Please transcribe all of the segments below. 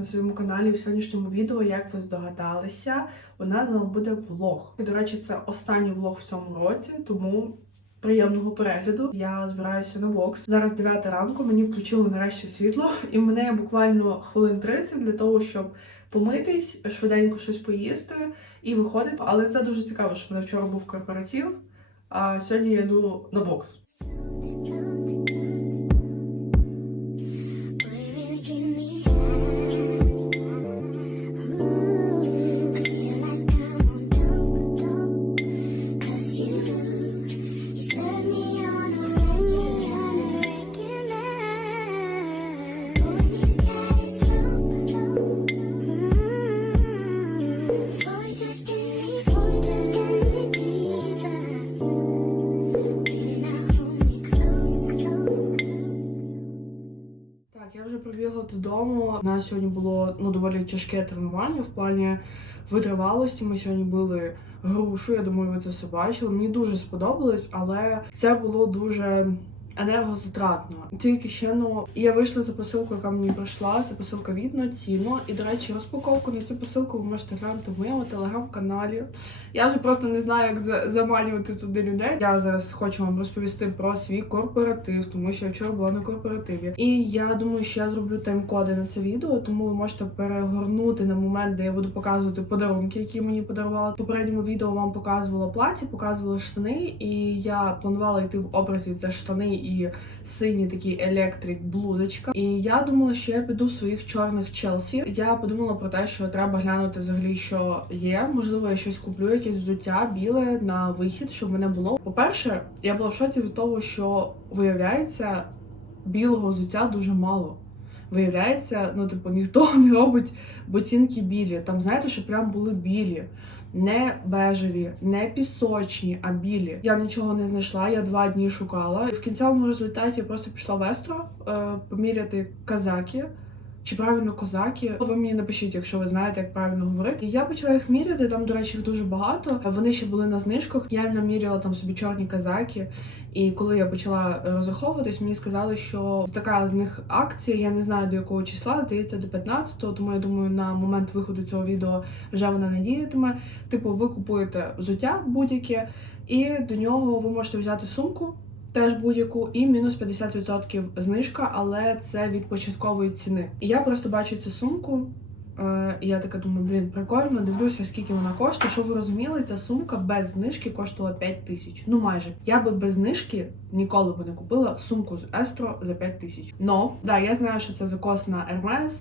на своєму каналі. В сьогоднішньому відео, як ви здогадалися, у нас з вами буде влог. І, до речі, це останній влог в цьому році, тому приємного перегляду. Я збираюся на бокс. Зараз 9 ранку, мені включили нарешті світло, і в мене є буквально хвилин 30 для того, щоб помитись, швиденько щось поїсти і виходити. Але це дуже цікаво, що в мене вчора був корпоратив, а сьогодні я йду на бокс. Сьогодні було ну доволі тяжке тренування в плані витривалості. Ми сьогодні били грушу. Я думаю, ви це все бачили. Мені дуже сподобалось, але це було дуже. Енергозатратно. Тільки ще ну я вийшла за посилку, яка мені прийшла. Це посилка від Ноціно. І, до речі, розпаковку на цю посилку ви можете глянути в моєму телеграм-каналі. Я вже просто не знаю, як заманювати туди людей. Я зараз хочу вам розповісти про свій корпоратив, тому що я вчора була на корпоративі. І я думаю, що я зроблю тайм-коди на це відео, тому ви можете перегорнути на момент, де я буду показувати подарунки, які мені подарували. В попередньому відео вам показувала платі, показувала штани, і я планувала йти в образі це штани і синій такий електрик блузочка. І я думала, що я піду в своїх чорних Челсі. Я подумала про те, що треба глянути взагалі, що є. Можливо, я щось куплю, якесь взуття біле на вихід, щоб мене було. По-перше, я була в шоці від того, що виявляється, білого взуття дуже мало. Виявляється, ну типу ніхто не робить ботинки білі. Там знаєте, що прям були білі. Не бежеві, не пісочні, а білі. Я нічого не знайшла, я два дні шукала. І в кінцевому результаті я просто пішла в Естро е, поміряти казаки. Чи правильно козаки? Ви мені напишіть, якщо ви знаєте, як правильно говорити. Я почала їх міряти. Там, до речі, їх дуже багато. Вони ще були на знижках. Я наміряла там собі чорні казаки. І коли я почала е, розраховуватись, мені сказали, що така з них акція. Я не знаю до якого числа, здається, до 15-го, Тому я думаю, на момент виходу цього відео вже вона не діятиме. Типу, ви купуєте взуття будь-яке, і до нього ви можете взяти сумку. Теж будь-яку і мінус 50% знижка, але це від початкової ціни. І я просто бачу цю сумку. е, І я така думаю, блін, прикольно, дивлюся, скільки вона коштує. Щоб ви розуміли, ця сумка без знижки коштувала 5 тисяч. Ну майже. Я би без знижки ніколи б не купила сумку з Естро за 5 тисяч. Но да, я знаю, що це закос на Hermes,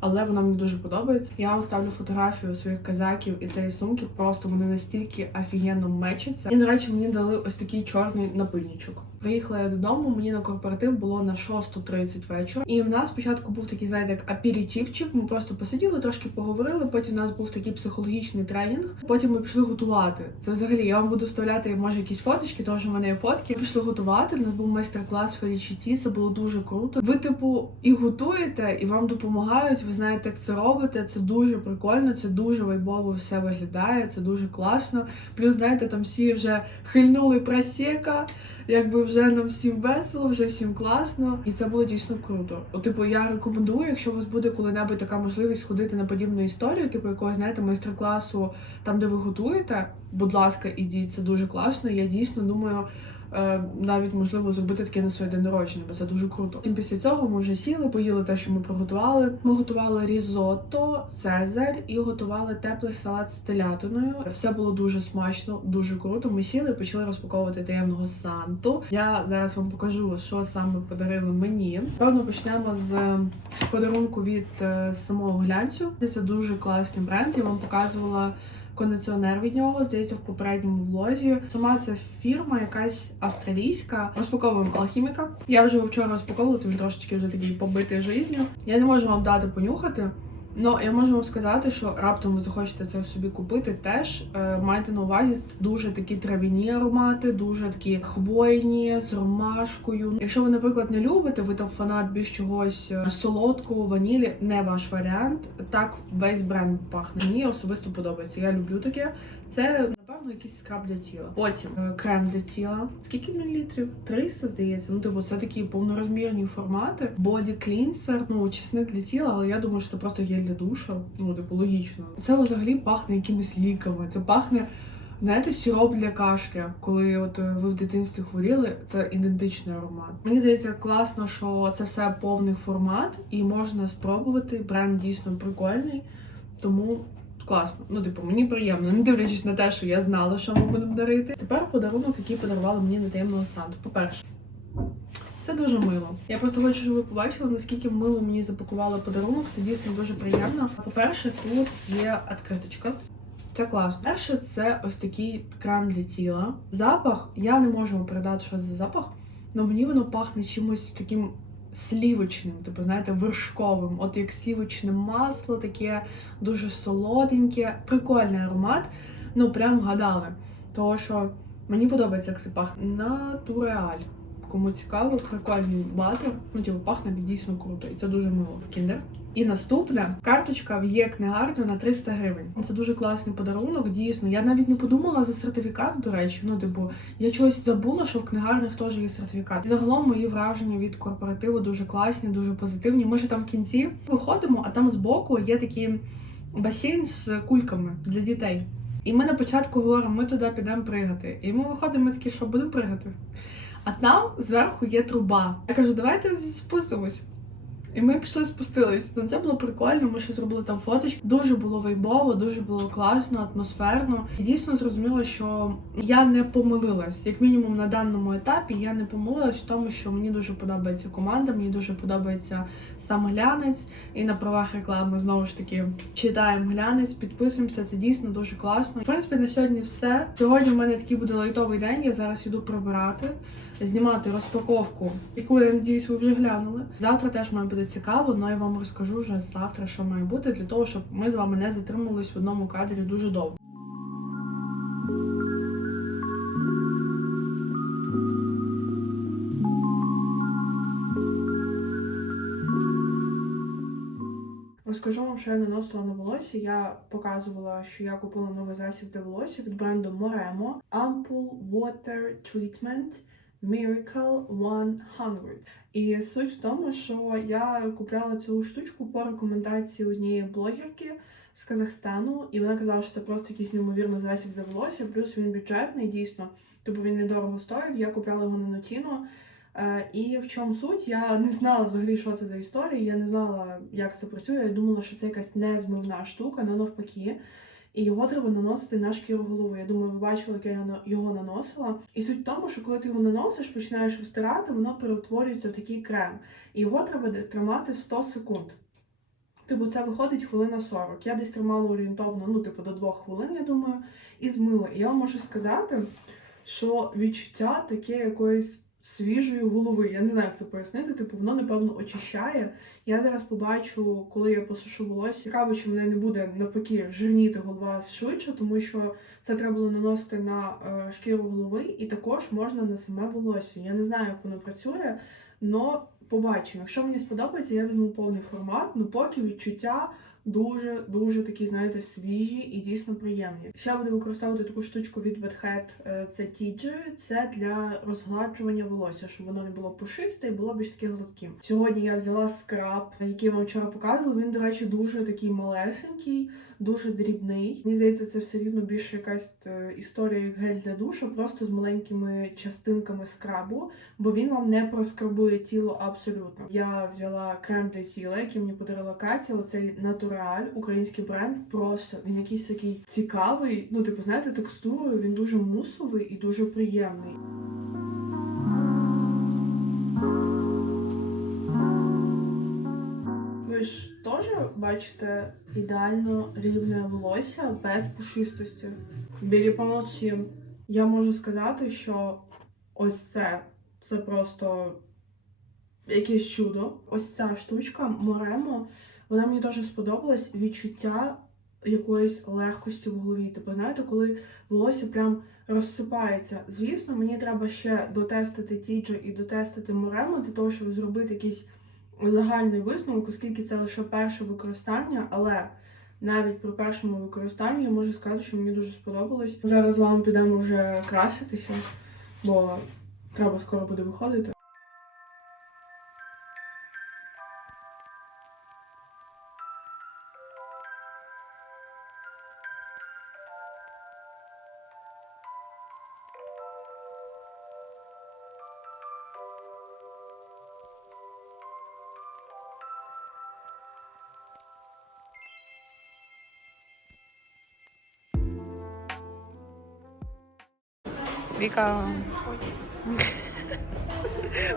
але вона мені дуже подобається. Я вам ставлю фотографію своїх казаків і цієї сумки. Просто вони настільки офігенно мечаться. І, до речі, мені дали ось такий чорний напильничок. Приїхала я додому, мені на корпоратив було на 6.30 вечора. І в нас спочатку був такий, знаєте, як аперитивчик. Ми просто посиділи, трошки поговорили. Потім у нас був такий психологічний тренінг. Потім ми пішли готувати. Це взагалі я вам буду вставляти може якісь фоточки, тому що в мене є фотки. Ми пішли готувати. У нас був майстер-клас Фелічіті. Це було дуже круто. Ви, типу, і готуєте, і вам допомагають. Ви знаєте, як це робите. Це дуже прикольно, це дуже вайбово все виглядає. Це дуже класно. Плюс, знаєте, там всі вже хильнули просека. Якби вже нам всім весело, вже всім класно, і це було дійсно круто. От, типу, я рекомендую, якщо у вас буде коли-небудь така можливість ходити на подібну історію, типу якогось, знаєте, майстер-класу, там де ви готуєте. Будь ласка, ідіть, це дуже класно. Я дійсно думаю. Е, Навіть можливо зробити таке на своє день народження, бо це дуже круто. Потім після цього ми вже сіли, поїли те, що ми приготували. Ми готували різотто, цезарь і готували теплий салат з телятиною. Все було дуже смачно, дуже круто. Ми сіли і почали розпаковувати таємного санту. Я зараз вам покажу, що саме подарили мені. Певно, почнемо з подарунку від е, самого глянцю. Це дуже класний бренд. Я вам показувала. Кондиціонер від нього, здається, в попередньому влозі. Сама ця фірма якась австралійська. Розпаковуємо алхіміка. Я вже вчора розпаковувала, він трошечки вже такий побитий життю. Я не можу вам дати понюхати. Ну, я можу вам сказати, що раптом ви захочете це собі купити, теж е, майте на увазі дуже такі трав'яні аромати, дуже такі хвойні з ромашкою. Якщо ви, наприклад, не любите, ви там фанат більш чогось е, солодкого, ванілі, не ваш варіант. Так весь бренд пахне. Мені особисто подобається. Я люблю таке. Це напевно якийсь скраб для тіла. Потім е, крем для тіла. Скільки мілілітрів? 300, здається. Ну, типу, це такі повнорозмірні формати. Боді клінсер, ну, очисник для тіла, але я думаю, що це просто гель для душу. Ну, типу, логічно. Це взагалі пахне якимись ліками. Це пахне. Знаєте, сироп для кашля, коли от е, ви в дитинстві хворіли, це ідентичний аромат. Мені здається, класно, що це все повний формат і можна спробувати. Бренд дійсно прикольний, тому класно. Ну, типу, мені приємно, не дивлячись на те, що я знала, що ми будемо дарити. Тепер подарунок, який подарували мені на таємного санту. По-перше, це дуже мило. Я просто хочу, щоб ви побачили, наскільки мило мені запакували подарунок. Це дійсно дуже приємно. По-перше, тут є відкриточка. Це класно. Перше, це ось такий крем для тіла. Запах, я не можу вам передати, що це за запах, але мені воно пахне чимось таким слівочним, типу, знаєте, вершковим. От як слівочне масло, таке дуже солоденьке, прикольний аромат. Ну, прям гадали. Тому що мені подобається, як це пахне. Натуреаль. Кому цікаво, прикольний батер. Ну, типу, пахне дійсно круто. І це дуже мило. Кіндер. І наступне карточка в є на 300 гривень. Це дуже класний подарунок. Дійсно, я навіть не подумала за сертифікат. До речі, ну типу, я чогось забула, що в книгарнях теж є сертифікат. І загалом мої враження від корпоративу дуже класні, дуже позитивні. Ми ж там в кінці виходимо, а там збоку є такий басейн з кульками для дітей. І ми на початку говоримо, ми туди підемо пригати. І ми виходимо, ми такі, що будемо пригати. А там зверху є труба. Я кажу, давайте спустимось. І ми пішли спустились. Ну це було прикольно. Ми ще зробили там фоточки. Дуже було вайбово, дуже було класно, атмосферно. І дійсно зрозуміло, що я не помилилась. Як мінімум на даному етапі я не помилилась в тому, що мені дуже подобається команда, мені дуже подобається сам глянець. І на правах реклами знову ж таки читаємо глянець, підписуємося. Це дійсно дуже класно. В принципі, на сьогодні все. Сьогодні в мене такий буде лайтовий день. Я зараз іду прибирати знімати розпаковку, яку я надіюсь, ви вже глянули. Завтра теж має бути цікаво, але я вам розкажу вже завтра, що має бути, для того, щоб ми з вами не затримувались в одному кадрі дуже довго. Розкажу вам, що я наносила на волосся. Я показувала, що я купила новий засіб для волосся від бренду Moremo Ampoule Water Treatment Miracle 100. І суть в тому, що я купляла цю штучку по рекомендації однієї блогерки з Казахстану, і вона казала, що це просто якийсь неймовірний засіб для волосся, плюс він бюджетний, дійсно, тобто він недорого стоїв. Я купляла його на Notino. Е, І в чому суть? Я не знала взагалі, що це за історія. Я не знала, як це працює. Я думала, що це якась незмивна штука, але навпаки. І його треба наносити на шкіру голови. Я думаю, ви бачили, як я його наносила. І суть в тому, що коли ти його наносиш, починаєш розтирати, воно перетворюється в такий крем. І його треба тримати 100 секунд. Типу, це виходить хвилина 40. Я десь тримала орієнтовно, ну, типу, до 2 хвилин, я думаю, і змила. І я вам можу сказати, що відчуття таке якоїсь свіжої голови. Я не знаю, як це пояснити. Типу, воно, напевно, очищає. Я зараз побачу, коли я посушу волосся. Цікаво, чи мене не буде навпаки жирніти голова швидше, тому що це треба було наносити на е, шкіру голови, і також можна на саме волосся. Я не знаю, як воно працює, але побачимо. Якщо мені сподобається, я візьму повний формат, ну поки відчуття. Дуже дуже такі, знаєте, свіжі і дійсно приємні. Ще я буду використовувати таку штучку від Bad Head, е, це Тіджи. Це для розгладжування волосся, щоб воно не було пушисте і було більш таке гладким. Сьогодні я взяла скраб, який я вам вчора показувала. Він, до речі, дуже такий малесенький, дуже дрібний. Мені здається, це все рівно більше якась е, історія як гель для душу, просто з маленькими частинками скрабу, бо він вам не проскрабує тіло абсолютно. Я взяла крем для тіла, який мені подарила Катя. Оцей натураль, український бренд. Просто він якийсь такий цікавий. Ну, типу, знаєте, текстурою він дуже мусовий і дуже приємний. Ви теж бачите ідеально рівне волосся без пушистості. Білі помолчи. Я можу сказати, що ось це це просто якесь чудо. Ось ця штучка Моремо, вона мені теж сподобалась. Відчуття якоїсь легкості в голові. Типу, знаєте, коли волосся прям розсипається. Звісно, мені треба ще дотестити Тіджо і дотестити Моремо для того, щоб зробити якийсь загальний висновок, оскільки це лише перше використання, але навіть при першому використанні я можу сказати, що мені дуже сподобалось. Зараз з вами підемо вже краситися, бо треба скоро буде виходити. Вика.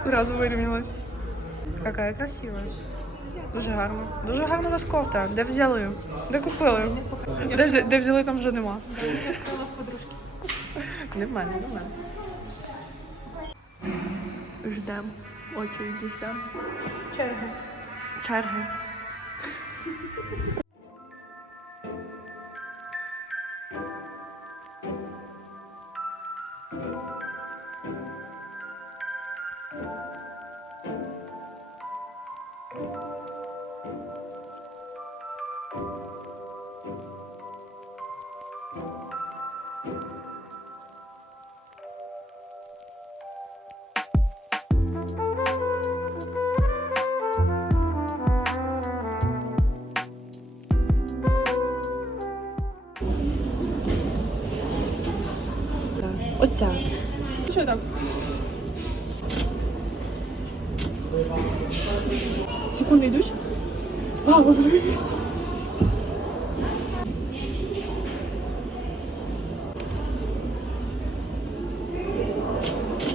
Одразу вирівнялась. Какая красива. Дуже гарно. Дуже гарна у кофта. Де взяли? Де купили? Де, де взяли, там вже нема. Не в мене, не в мене. Ждем. Очереді ждем. Черги. Черги.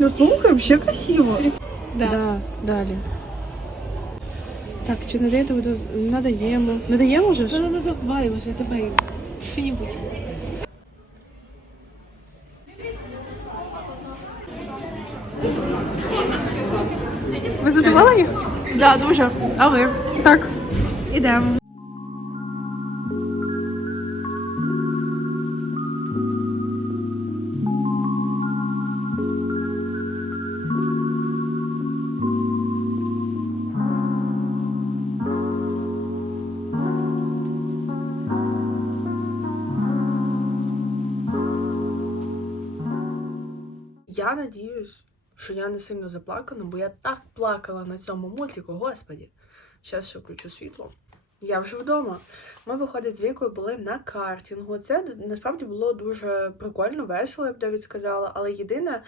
Ну слухай, вообще красиво. Да. Да, далі. Так, чи надаєте ви до- надаємо? Надаємо вже? ж? Ну, ну, ну, давай уже, давай. Что-нибудь. Ви задоволені? Да, дуже. А ви? Так. Ідемо. Я надіюсь, що я не сильно заплакана, бо я так плакала на цьому мультику, господі. Зараз ще включу світло. Я вже вдома. Ми, виходить, з вікою були на картингу. Це насправді було дуже прикольно, весело, я б навіть сказала. Але єдине,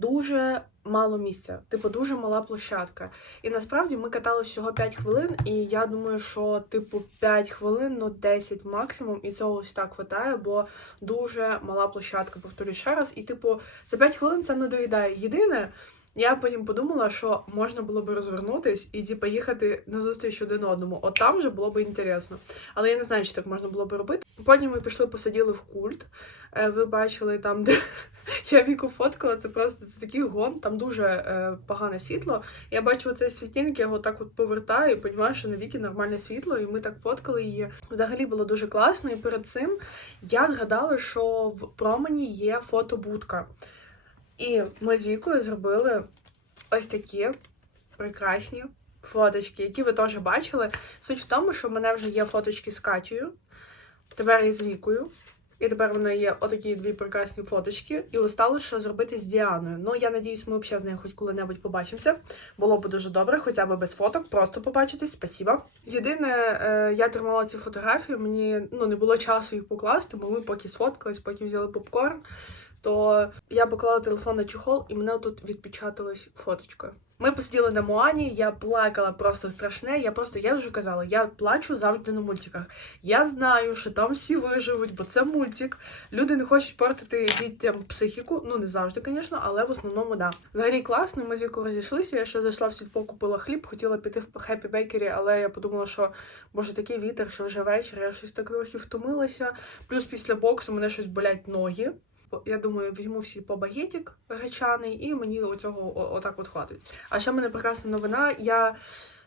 дуже мало місця, типу, дуже мала площадка. І насправді ми катали всього 5 хвилин, і я думаю, що типу 5 хвилин, ну 10 максимум, і цього ось так вистачає, бо дуже мала площадка, повторюю ще раз. І типу, за 5 хвилин це не доїдає. Єдине, я потім подумала, що можна було би розвернутись і типу, їхати на зустріч один одному. От там вже було б інтересно. Але я не знаю, чи так можна було би робити. Потім ми пішли, посиділи в культ. Е, Ви бачили там, де я віку фоткала, це просто це такий гон, там дуже е, погане світло. Я бачу цей світильник, я його так от повертаю і розумію, що на віки нормальне світло, і ми так фоткали її. Взагалі було дуже класно. І перед цим я згадала, що в промені є фотобудка. І ми з Вікою зробили ось такі прекрасні фоточки, які ви теж бачили. Суть в тому, що в мене вже є фоточки з Катєю, тепер і з Вікою. І тепер в мене є отакі дві прекрасні фоточки. І осталось що зробити з Діаною. Ну, я надіюсь, ми взагалі з нею хоч коли-небудь побачимося. Було б дуже добре, хоча б без фоток, просто побачитись. Спасіба. Єдине, е, я тримала ці фотографії, мені ну, не було часу їх покласти, бо ми поки сфоткались, потім взяли попкорн. То я поклала телефон на чехол, і мене тут відпечаталась фоточка. Ми посиділи на Моані, я плакала просто страшне. Я просто, я вже казала, я плачу завжди на мультиках. Я знаю, що там всі виживуть, бо це мультик. Люди не хочуть портити дітям психіку. Ну не завжди, звісно, але в основному да. Взагалі класно. Ми з Вікою розійшлися. Я ще зайшла в сільпо, купила хліб, хотіла піти в Хеппі Бейкері, але я подумала, що боже, такий вітер, що вже вечір. Я щось так трохи втомилася. Плюс після боксу мене щось болять ноги. Я думаю, візьму всі по багетик гречаний, і мені оцього отак от хватить. А ще в мене прекрасна новина. Я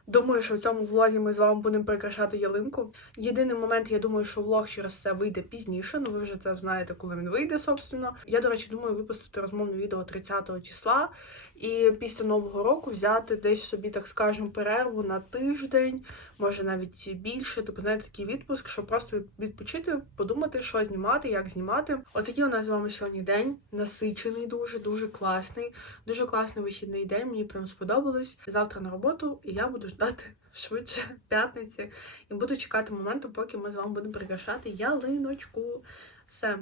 Думаю, що в цьому влозі ми з вами будемо прикрашати ялинку. Єдиний момент, я думаю, що влог через це вийде пізніше. Ну ви вже це знаєте, коли він вийде, собственно. Я, до речі, думаю випустити розмовне відео 30 числа і після нового року взяти десь собі, так скажемо, перерву на тиждень, може навіть більше. Типу, знаєте, такий відпуск, щоб просто відпочити, подумати, що знімати, як знімати. Отакий у нас з вами сьогодні день насичений, дуже дуже класний. Дуже класний вихідний день. Мені прям сподобалось. Завтра на роботу, і я буду ждати швидше п'ятниці і буду чекати моменту, поки ми з вами будемо прикрашати ялиночку. Все.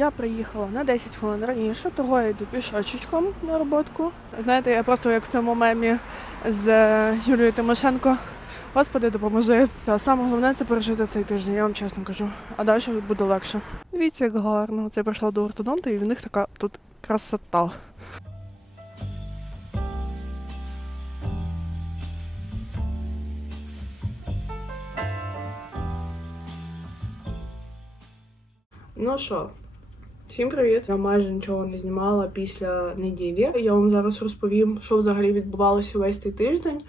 Я приїхала на 10 хвилин раніше, того я йду пішочечком на роботку. Знаєте, я просто як в цьому мемі з е, Юлією Тимошенко. Господи, допоможи. Та саме головне це пережити цей тиждень, я вам чесно кажу. А далі буде легше. Дивіться, як гарно. Це я прийшла до ортодонта, і в них така тут красота. Ну що, всім привіт! Я майже нічого не знімала після неділі. Я вам зараз розповім, що взагалі відбувалося весь цей тиждень.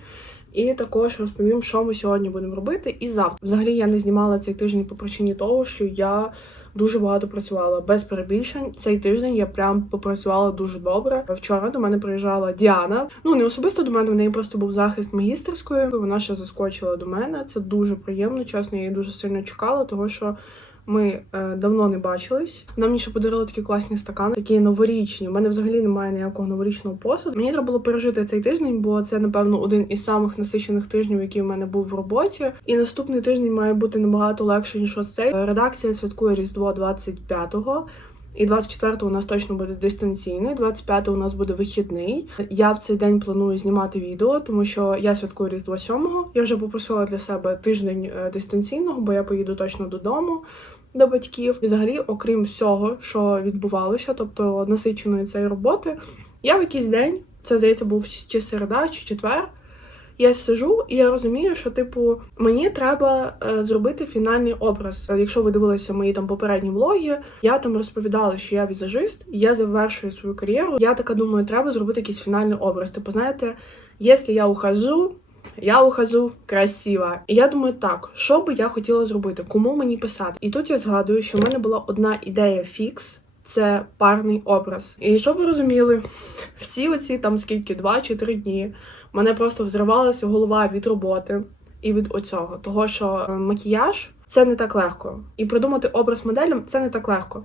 І також розповім, що ми сьогодні будемо робити. І завтра. Взагалі я не знімала цей тиждень по причині того, що я дуже багато працювала без перебільшень. Цей тиждень я прям попрацювала дуже добре. Вчора до мене приїжджала Діана. Ну не особисто до мене, в неї просто був захист магістерської. Вона ще заскочила до мене. Це дуже приємно. Чесно, я її дуже сильно чекала, того що. Ми е, давно не бачились. Вона мені ще подарила такі класні стакани, такі новорічні. У мене взагалі немає ніякого новорічного посуду. Мені треба було пережити цей тиждень, бо це, напевно, один із самих насичених тижнів, який в мене був в роботі. І наступний тиждень має бути набагато легше, ніж ось цей. Редакція святкує Різдво 25-го. І 24-го у нас точно буде дистанційний, 25-го у нас буде вихідний. Я в цей день планую знімати відео, тому що я святкую Різдво 7-го. Я вже попросила для себе тиждень е, дистанційного, бо я поїду точно додому до батьків. І взагалі, окрім всього, що відбувалося, тобто насиченої цієї роботи, я в якийсь день, це здається, був чи середа, чи четвер. Я сижу і я розумію, що типу мені треба е, зробити фінальний образ. Якщо ви дивилися мої там попередні влоги, я там розповідала, що я візажист, я завершую свою кар'єру. Я така думаю, треба зробити якийсь фінальний образ. Типу, знаєте, якщо я ухожу, я ухожу красиво. І я думаю, так, що би я хотіла зробити, кому мені писати? І тут я згадую, що в мене була одна ідея фікс. Це парний образ. І щоб ви розуміли, всі оці там скільки, два чи три дні, мене просто взривалася голова від роботи і від оцього. Того, що е, макіяж це не так легко. І придумати образ моделям це не так легко.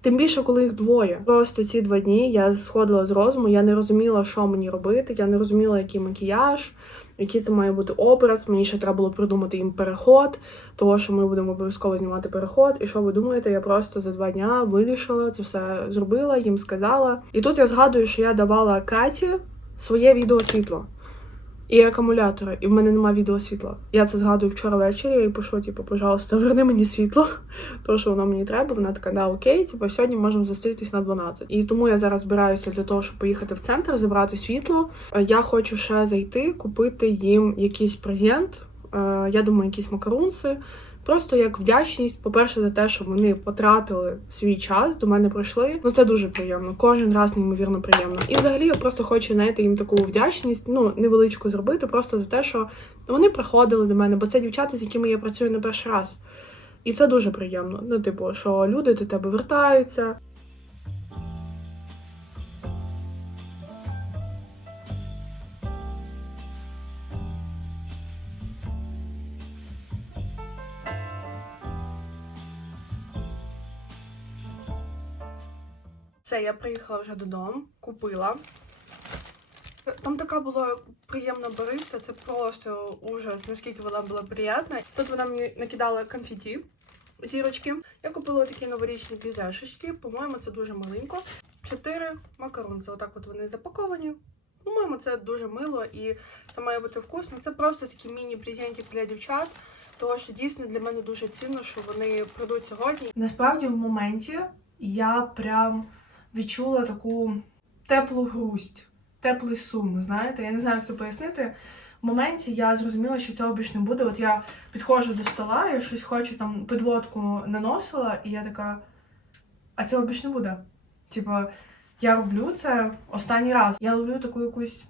Тим більше, коли їх двоє. Просто ці два дні я сходила з розуму, я не розуміла, що мені робити, я не розуміла, який макіяж, який це має бути образ. Мені ще треба було придумати їм переход, того, що ми будемо обов'язково знімати переход. І що ви думаєте, я просто за два дня вирішила, це все зробила, їм сказала. І тут я згадую, що я давала Каті своє відеосвітло. І акумулятори, і в мене немає відеосвітла. Я це згадую вчора ввечері, я їй пишу, типу, пожалуйста, верни мені світло, то що воно мені треба. Вона така, да, окей, типу, сьогодні можемо зустрітись на 12. І тому я зараз збираюся для того, щоб поїхати в центр, забрати світло. Е, Я хочу ще зайти, купити їм якийсь презент. Е, Я думаю, якісь макарунси. Просто як вдячність, по-перше, за те, що вони потратили свій час, до мене прийшли. Ну це дуже приємно. Кожен раз неймовірно приємно. І взагалі я просто хочу знаєте, їм таку вдячність, ну невеличку зробити, просто за те, що вони приходили до мене, бо це дівчата, з якими я працюю не перший раз. І це дуже приємно. Ну, типу, що люди до тебе вертаються. Все, я приїхала вже додому, купила. Там така була приємна бариста, це просто ужас, наскільки вона була приємна. Тут вона мені накидала конфеті, зірочки. Я купила такі новорічні пізешечки, по-моєму, це дуже маленько. Чотири макарунці, отак от вони запаковані. По-моєму, це дуже мило і це має бути вкусно. Це просто такий міні-презентик для дівчат. Тому що дійсно для мене дуже цінно, що вони прийдуть сьогодні. Насправді, в моменті я прям відчула таку теплу грусть, теплий сум. Знаєте, я не знаю, як це пояснити. В моменті я зрозуміла, що цього більше не буде. От я підходжу до стола, я щось хочу там підводку наносила, і я така, а цього більше не буде. Типа, я роблю це останній раз. Я ловлю таку якусь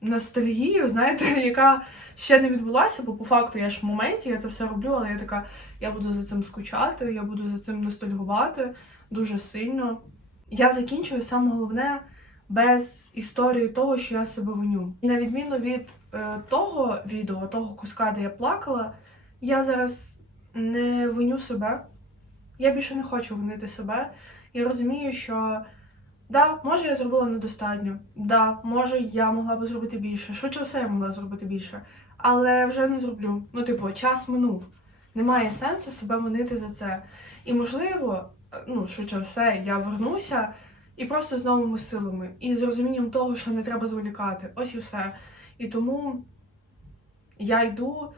ностальгію, знаєте, яка ще не відбулася, бо по факту я ж в моменті, я це все роблю, але я така, я буду за цим скучати, я буду за цим ностальгувати дуже сильно. Я закінчую саме головне без історії того, що я себе виню. І на відміну від е, того відео, того куска, де я плакала, я зараз не виню себе. Я більше не хочу винити себе. Я розумію, що да, може я зробила недостатньо. Да, може я могла би зробити більше. Швидше все я могла зробити більше. Але вже не зроблю. Ну, типу, час минув. Немає сенсу себе винити за це. І можливо, ну, швидше все, я вернуся і просто з новими силами, і з розумінням того, що не треба зволікати. Ось і все. І тому я йду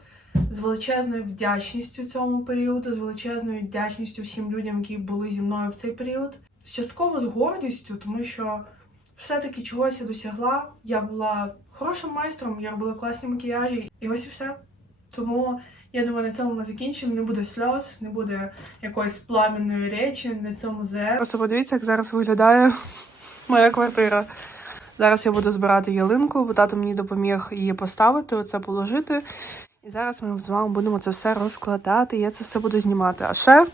з величезною вдячністю цьому періоду, з величезною вдячністю всім людям, які були зі мною в цей період. Частково з гордістю, тому що все-таки чогось я досягла. Я була хорошим майстром, я робила класні макіяжі, і ось і все. Тому я думаю, на цьому ми закінчимо. Не буде сльоз, не буде якоїсь пламенної речі, на цьому зе. Просто подивіться, як зараз виглядає моя квартира. Зараз я буду збирати ялинку, бо тато мені допоміг її поставити, оце положити. І зараз ми з вами будемо це все розкладати. Я це все буду знімати. А ще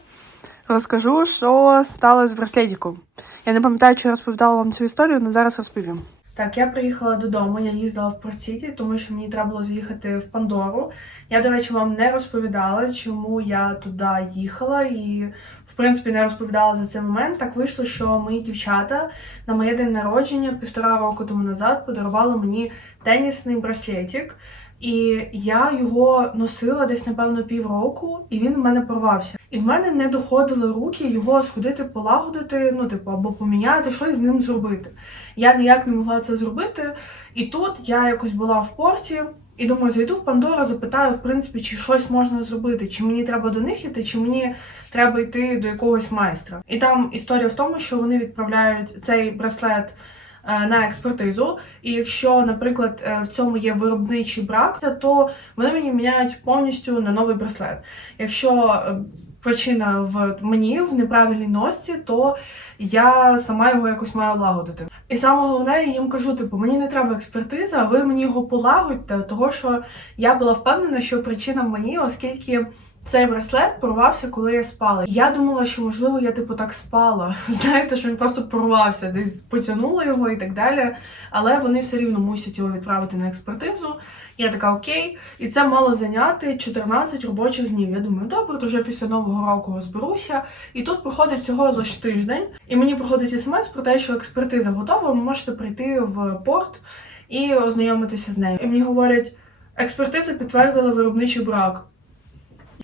розкажу, що сталося з браслетиком. Я не пам'ятаю, чи я розповідала вам цю історію, але зараз розповім. Так, я приїхала додому, я їздила в Порт-Сіті, тому що мені треба було заїхати в Пандору. Я, до речі, вам не розповідала, чому я туди їхала, і в принципі не розповідала за цей момент. Так вийшло, що мої дівчата на моє день народження півтора року тому назад подарували мені тенісний браслетик. І я його носила десь, напевно, півроку, і він в мене порвався. І в мене не доходили руки його сходити, полагодити, ну, типу, або поміняти, щось з ним зробити. Я ніяк не могла це зробити. І тут я якось була в порті, і думаю, зайду в Пандору, запитаю, в принципі, чи щось можна зробити, чи мені треба до них іти, чи мені треба йти до якогось майстра. І там історія в тому, що вони відправляють цей браслет на експертизу. І якщо, наприклад, е, в цьому є виробничий брак, то вони мені міняють повністю на новий браслет. Якщо е, причина в мені в неправильній носці, то я сама його якось маю лагодити. І саме головне, я їм кажу: типу, мені не треба експертиза, ви мені його полагодьте, того що я була впевнена, що причина в мені, оскільки. Цей браслет порвався, коли я спала. Я думала, що можливо я типу так спала. Знаєте, що він просто порвався, десь потягнула його і так далі. Але вони все рівно мусять його відправити на експертизу. Я така окей, і це мало зайняти 14 робочих днів. Я думаю, добре, то вже після нового року розберуся. І тут проходить всього лише тиждень, і мені проходить смс про те, що експертиза готова. Ви можете прийти в порт і ознайомитися з нею. І мені говорять, експертиза підтвердила виробничий брак.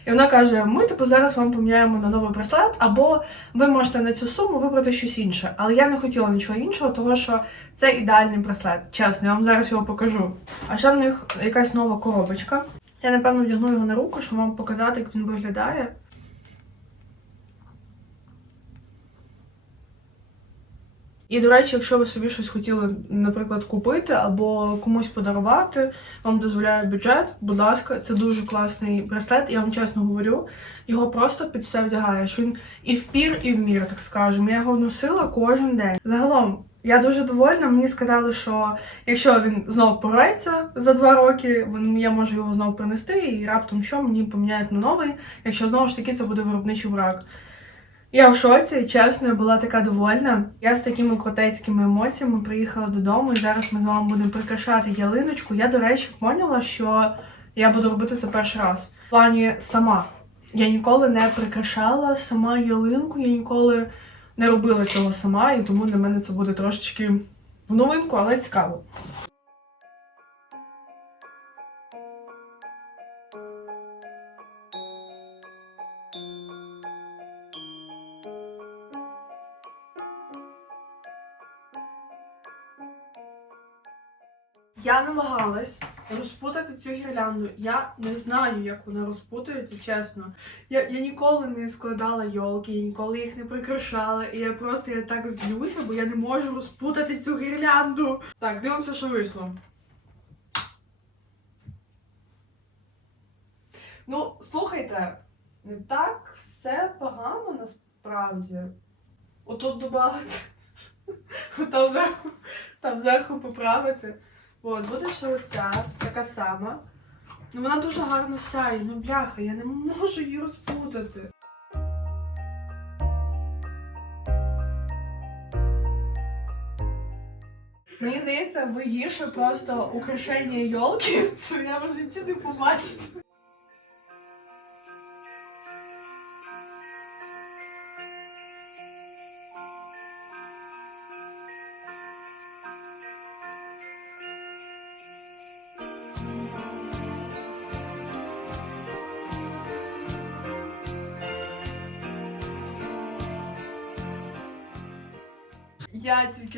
І вона каже: ми типу зараз вам поміняємо на новий браслет, або ви можете на цю суму вибрати щось інше. Але я не хотіла нічого іншого, тому що це ідеальний браслет. Чесно, я вам зараз його покажу. А ще в них якась нова коробочка. Я напевно вдягну його на руку, щоб вам показати, як він виглядає. І, до речі, якщо ви собі щось хотіли, наприклад, купити або комусь подарувати, вам дозволяє бюджет, будь ласка, це дуже класний браслет, я вам чесно говорю. Його просто під все вдягаєш. Він і в пір, і в мір, так скажемо. Я його носила кожен день. Загалом, я дуже довольна. Мені сказали, що якщо він знов порветься за два роки, я можу його знову принести, і раптом що мені поміняють на новий, якщо знову ж таки це буде виробничий брак. Я в шоці, чесно, я була така довольна. Я з такими крутецькими емоціями приїхала додому, і зараз ми з вами будемо прикрашати ялиночку. Я, до речі, поняла, що я буду робити це перший раз. В плані сама. Я ніколи не прикрашала сама ялинку, я ніколи не робила цього сама, і тому для мене це буде трошечки в новинку, але цікаво. Я намагалась розпутати цю гірлянду. Я не знаю, як вона розпутується, чесно. Я, я ніколи не складала йолки, я ніколи їх не прикрашала. І я просто я так злюся, бо я не можу розпутати цю гірлянду. Так, дивимося, що вийшло. Ну, слухайте, не так все погано насправді. Отут додати. Там зверху, там зверху поправити. От, буде ще оця, така сама. Ну вона дуже гарно сяє, ну бляха, я не можу її розпутати. Мені здається, ви гірше просто украшення йолки в своєму житті не побачите.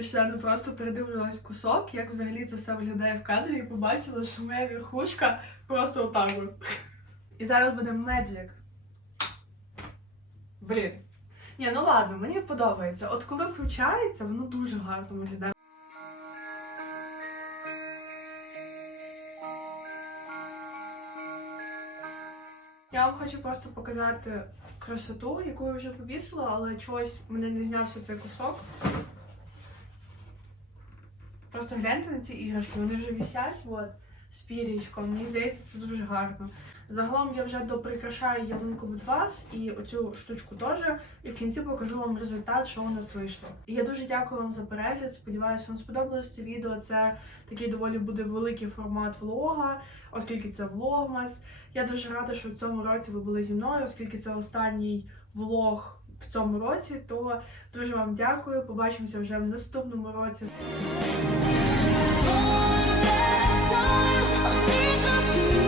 Ще не просто передивлювалась кусок, як взагалі це все виглядає в кадрі, і побачила, що моя верхушка просто отак. от. І зараз буде Magic. Блін. Ні, ну ладно, мені подобається. От коли включається, воно дуже гарно виглядає. Я вам хочу просто показати красоту, яку я вже повісила, але чогось мене не знявся цей кусок. Просто гляньте на ці іграшки, вони вже висять от, з пірічком. Мені здається, це дуже гарно. Загалом я вже доприкрашаю ялинку від вас і оцю штучку теж. І в кінці покажу вам результат, що у нас вийшло. І я дуже дякую вам за перегляд. Сподіваюся, вам сподобалось це відео. Це такий доволі буде великий формат влога, оскільки це влогмас. Я дуже рада, що в цьому році ви були зі мною, оскільки це останній влог в цьому році. То дуже вам дякую. Побачимося вже в наступному році. Need to